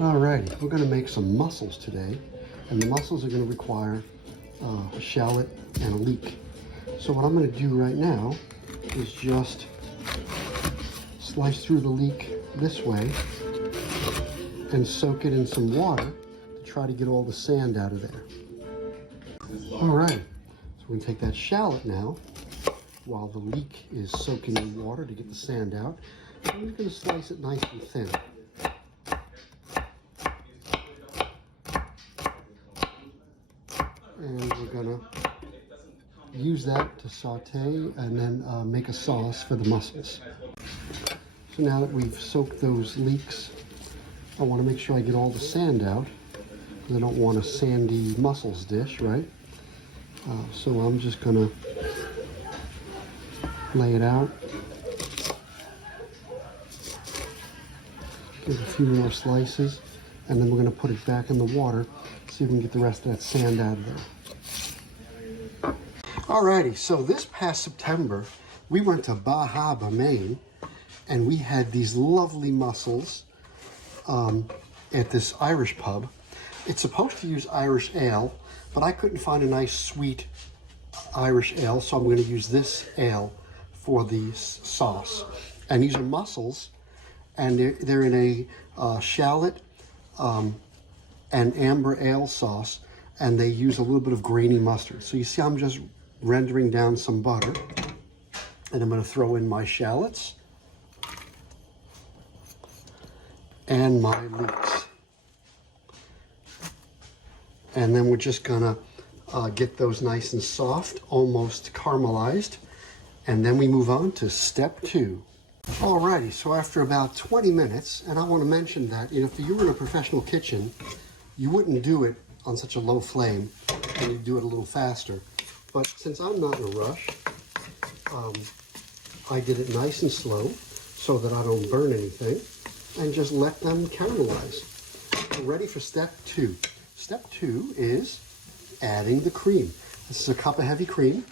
Alrighty, we're going to make some mussels today, and the mussels are going to require a shallot and a leek. So what I'm going to do right now is just slice through the leek this way and soak it in some water to try to get all the sand out of there. Alright, so we're going to take that shallot now, while the leek is soaking in water to get the sand out. I'm just going to slice it nice and thin. And we're going to use that to saute and then make a sauce for the mussels. So now that we've soaked those leeks, I want to make sure I get all the sand out, because I don't want a sandy mussels dish, right? So I'm just going to lay it out. Give a few more slices, and then we're going to put it back in the water, see if we can get the rest of that sand out of there. Alrighty, so this past September, we went to Bahaba, Maine, and we had these lovely mussels at this Irish pub. It's supposed to use Irish ale, but I couldn't find a nice sweet Irish ale, so I'm going to use this ale for the sauce. And these are mussels, and they're in a shallot and amber ale sauce, and they use a little bit of grainy mustard. So you see I'm just rendering down some butter, and I'm going to throw in my shallots and my leeks. And then we're just going to get those nice and soft, almost caramelized, and then we move on to step 2. Alrighty, so after about 20 minutes, and I want to mention that if you were in a professional kitchen, you wouldn't do it on such a low flame, and you'd do it a little faster. But since I'm not in a rush, I did it nice and slow so that I don't burn anything, and just let them caramelize. We're ready for step 2. Step 2 is adding the cream. This is a cup of heavy cream,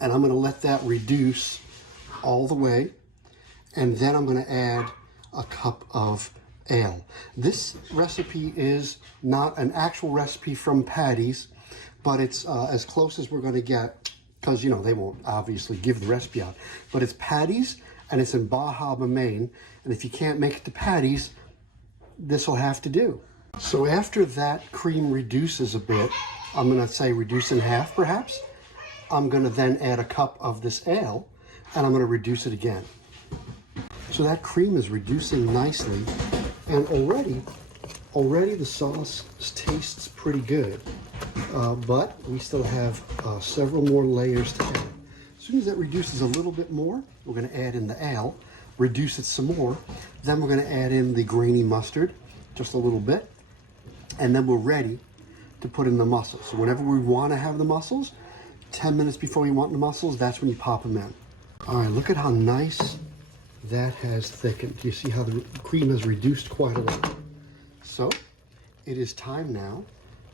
and I'm going to let that reduce all the way, and then I'm going to add a cup of ale. This recipe is not an actual recipe from Paddy's, but it's as close as we're going to get, because they won't obviously give the recipe out. But it's Paddy's, and it's in Bahaba, Maine, and if you can't make it to Paddy's, this will have to do. So after that cream reduces a bit, I'm going to say reduce in half perhaps, I'm going to then add a cup of this ale, and I'm going to reduce it again. So that cream is reducing nicely, and already the sauce tastes pretty good. But we still have several more layers to add. As soon as that reduces a little bit more, we're going to add in the ale, reduce it some more, then we're going to add in the grainy mustard, just a little bit, and then we're ready to put in the mussels. So whenever we want to have the mussels, 10 minutes before you want the mussels, that's when you pop them in. All right, look at how nice that has thickened. You see how the cream has reduced quite a lot. So it is time now.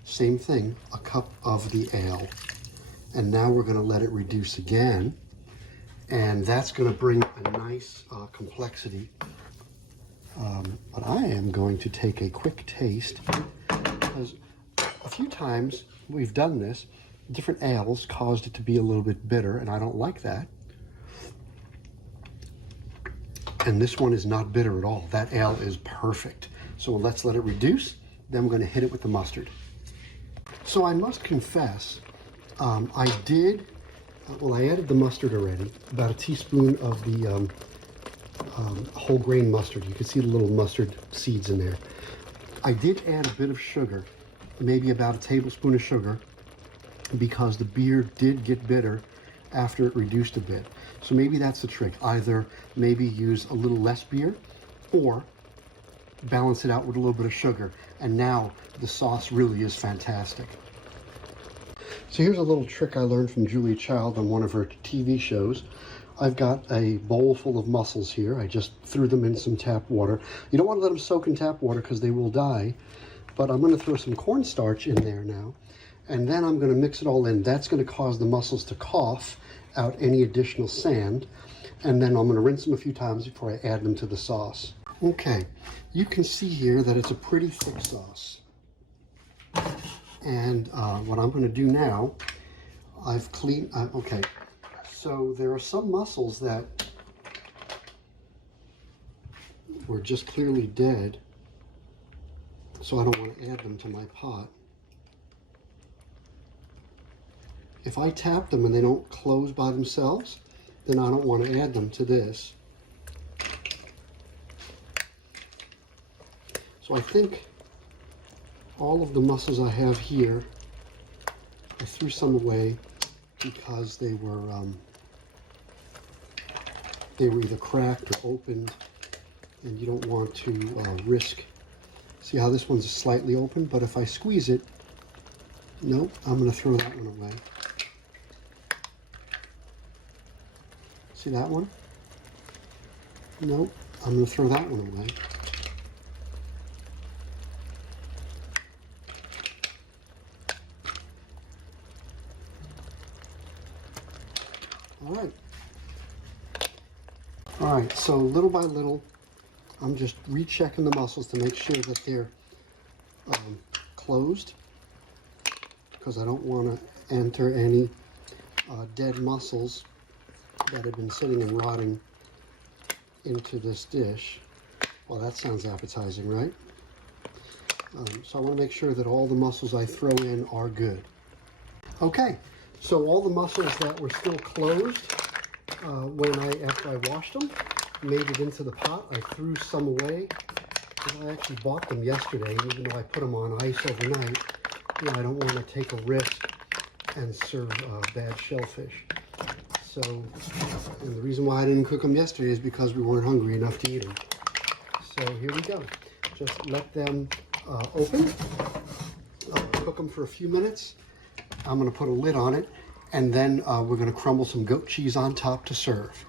Same thing, a cup of the ale. And now we're going to let it reduce again. And that's going to bring a nice complexity. But I am going to take a quick taste, because a few times we've done this, different ales caused it to be a little bit bitter, and I don't like that. And this one is not bitter at all. That ale is perfect. So let's let it reduce. Then we're going to hit it with the mustard. So I must confess, I added the mustard already, about a teaspoon of the whole grain mustard. You can see the little mustard seeds in there. I did add a bit of sugar, maybe about a tablespoon of sugar, because the beer did get bitter after it reduced a bit. So maybe that's the trick. Either maybe use a little less beer, or balance it out with a little bit of sugar. And now the sauce really is fantastic. So here's a little trick I learned from Julia Child on one of her TV shows. I've got a bowl full of mussels here. I just threw them in some tap water. You don't want to let them soak in tap water because they will die. But I'm going to throw some cornstarch in there now. And then I'm going to mix it all in. That's going to cause the mussels to cough out any additional sand. And then I'm going to rinse them a few times before I add them to the sauce. Okay, you can see here that it's a pretty thick sauce. And what I'm going to do now, I've cleaned, okay, so there are some mussels that were just clearly dead, so I don't want to add them to my pot. If I tap them and they don't close by themselves, then I don't want to add them to this. So I think all of the mussels I have here, I threw some away because they were either cracked or opened, and you don't want to risk. See how this one's slightly open, but if I squeeze it, nope, I'm going to throw that one away. See that one? Nope, I'm going to throw that one away. All right, so little by little, I'm just rechecking the mussels to make sure that they're closed, because I don't want to enter any dead mussels that have been sitting and rotting into this dish. Well, that sounds appetizing, right? So I want to make sure that all the mussels I throw in are good. Okay, so all the mussels that were still closed, after I washed them, made it into the pot. I threw some away because I actually bought them yesterday, and even though I put them on ice overnight, I don't want to take a risk and serve bad shellfish. So, and the reason why I didn't cook them yesterday is because we weren't hungry enough to eat them. So here we go. Just let them open. Cook them for a few minutes. I'm going to put a lid on it, and then we're going to crumble some goat cheese on top to serve.